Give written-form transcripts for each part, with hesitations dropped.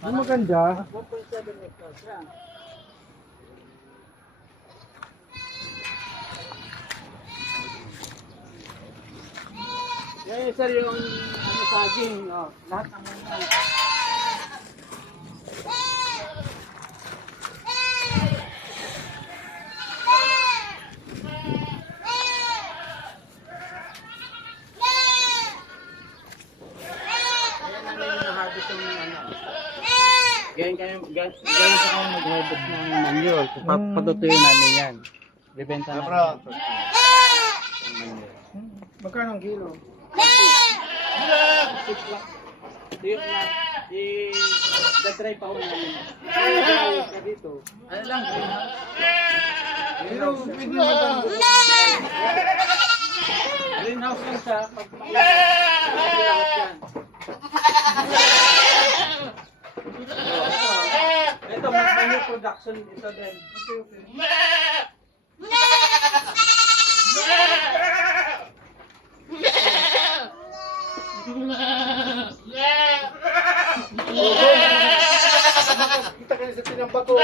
Ang maganda. 1.7 hectares yan. Yan sir yung ano, saging, oh, lahat ng mga. Ayan na yung na-harvest yung ano. Ganyan sa kayo mag-harvest ng manure. Patutuyin namin yan. Bibenta namin. Yung manure. Magkano ang kilo? Yung na, i-dry pa ako namin. Dito. Ano lang, Pero pwede naman greenhouse lang siya. Pag lahat yan. Ito, manure production ito din. kita kayo sa tinambato.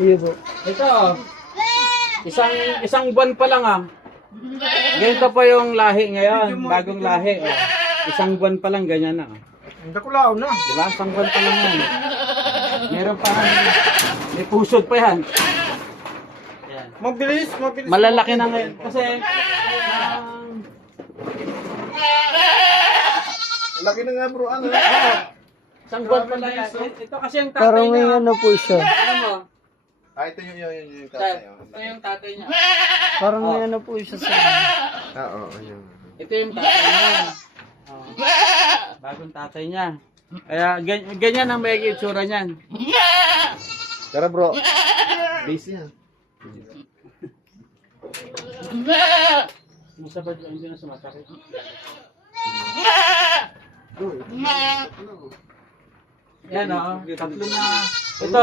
Iya po. Ito, isang buwan pa lang ah. Ganito pa yung lahi ngayon, bagong lahi. Oh. Isang buwan pa lang, ganyan na. Ang dakulao na. Diba? Isang buwan pa lang yan. Meron pa, may pusod pa yan. Yan. Mabilis. Malalaki na ngayon. Kasi, Laki na nga bro. Ano? isang buwan pa lang yan. Ito kasi yung tatay Parang may niya. ano po siya. Ano mo? Ito yung Sir, ito yung tatay niya. Parang may ano po siya sa... Oo, yun. Ito yung tatay niya. Oh. Bagong tatay niya. Kaya ganyan ang may itsura niyan. Tara bro. Busy yan. Masabad lang din na sumasakit. Yan o, tatlo na. Ito,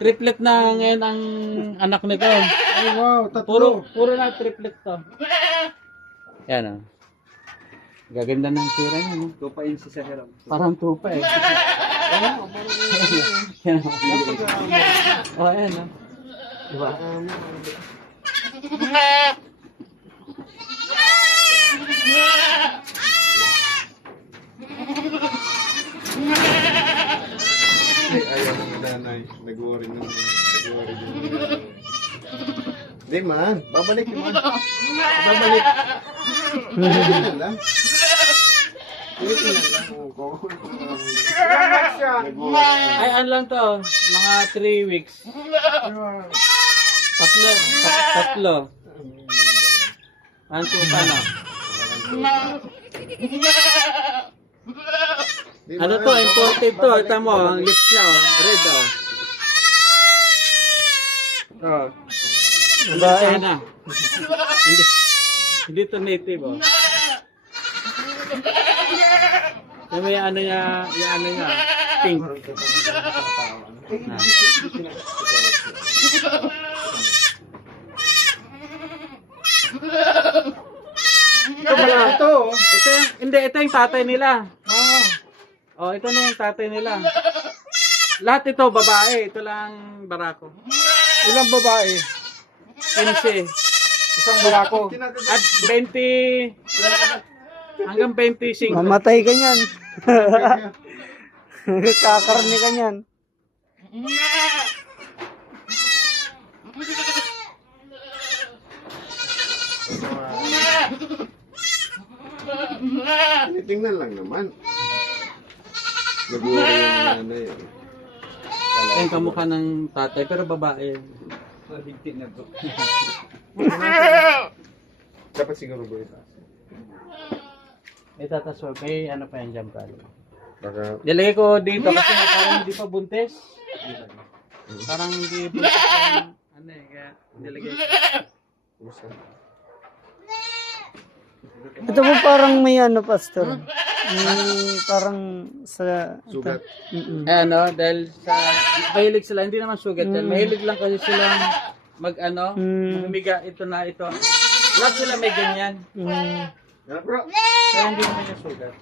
triplet na ngayon ang anak nito. Ay wow, tatlo. Puro na triplet to. Yan o. Gaganda ng sira niya, no? 2 inches sa hirap. Parang 2 pa eh. Yan o. O, ayan o. Diba? Ay, ayaw ng nanay. Nag-worry na. Nag-worry din. Di man. Babalik man. Babalik. Tingnan lang. Tingnan lang ako. Ay, ano lang to? Mga 3 weeks. Tatlo. Ano to, paano? Ano to? Imported to. Ito mo, ang lips niya, oh. Red, oh. Oh. Babae. Sana. Hindi to native, oh. Yung ano niya, pink. Ah. Ito. Ito yung tatay nila. Oh, ito na yung tatay nila. Lahat ito babae, ito lang barako. Ilang babae? 15. Isang barako. At 20 hanggang 25. Mamatay ka niyan. Kakarni ka niyan. Tingnan lang naman. Nag-worry yung nanay. Yung kamukha ng tatay pero babae. Na to. Dapat siguro ba ito? May tataswag, may ano pa yan dyan pala. Baka... Nilagay ko dito kasi parang hindi pa buntis. Parang hindi buntis yung ano eh, kaya nilagay ko. Kumusta? Ito po parang may ano, pastor. May parang sa... Sugat. Eh ano, dahil sa mahilig sila, hindi naman sugat yan. Mahilig lang kasi silang magmiga ito na ito. Lahat sila may ganyan. Yeah, bro. Kaya hindi naman yung sugat.